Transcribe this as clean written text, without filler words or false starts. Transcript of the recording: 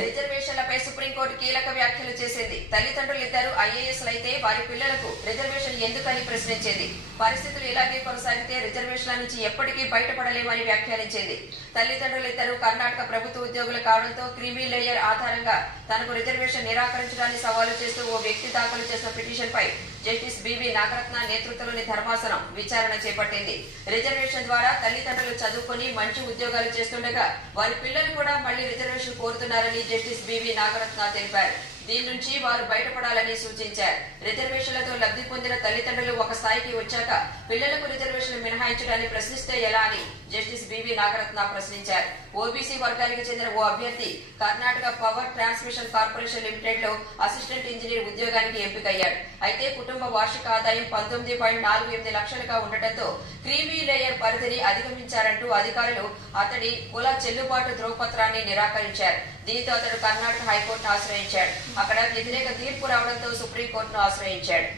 రిజర్వేషన్లపై supreme court కీలక వ్యాఖ్యలు చేసింది. తల్లిదండ్రులిద్దరూ ఐఏఎస్లైతే వారి పిల్లలకు రిజర్వేషన్ ఎందుకని ప్రశ్నించింది. పరిస్థితులు ఇలాగే కొనసాగితే రిజర్వేషన్ల నుంచి ఎప్పటికీ బయటపడలేమని వ్యాఖ్యానించింది. తల్లిదండ్రులిద్దరూ కర్ణాటక ప్రభుత్వ ఉద్యోగులు కావడంతో క్రీమీ లేయర్ ఆధారంగా తనకు రిజర్వేషన్ నిరాకరించడాన్ని సవాలు చేస్తూ ఓ వ్యక్తి దాఖలు చేసిన పిటిషన్ పై జస్టిస్ బివి నాగరత్న నేతృత్వంలోని ధర్మాసనం విచారణ చేపట్టింది. రిజర్వేషన్ ద్వారా తల్లిదండ్రులు చదువుకుని మంచి ఉద్యోగాలు చేస్తుండగా వారి పిల్లలు కూడా మళ్లీ రిజర్వేషన్ కోరుతున్నారని జస్టిస్ బివి నాగరత్న తెలిపారు. దీని నుంచి వారు బయటపడాలని సూచించారు. రిజర్వేషన్లతో లబ్ధి పొందిన తల్లిదండ్రులు ఒక స్థాయికి వచ్చాక పిల్లలకు రిజర్వేషన్ మినహాయించడాన్ని ప్రశ్నిస్తే ఎలా అని జస్టిస్ బివి నాగరత్న ప్రశ్నించారు. ఓబీసీ వర్గానికి చెందిన ఓ అభ్యర్థి Karnataka power transmission corporation limited లో అసిస్టెంట్ ఇంజనీర్ ఉద్యోగానికి ఎంపికయ్యాడు. అయితే కుటుంబ వార్షిక ఆదాయం 19.48 లక్షలుగా ఉండటంతో క్రీమీ లేయర్ పరిధిని అధిగమించారంటూ అధికారులు అతడి కుల చెల్లుబాటు ధ్రువపత్రాన్ని నిరాకరించారు. దీంతో అతడు కర్ణాటక హైకోర్టును ఆశ్రయించాడు. అక్కడ వ్యతిరేక తీర్పు రావడంతో సుప్రీంకోర్టును ఆశ్రయించాడు.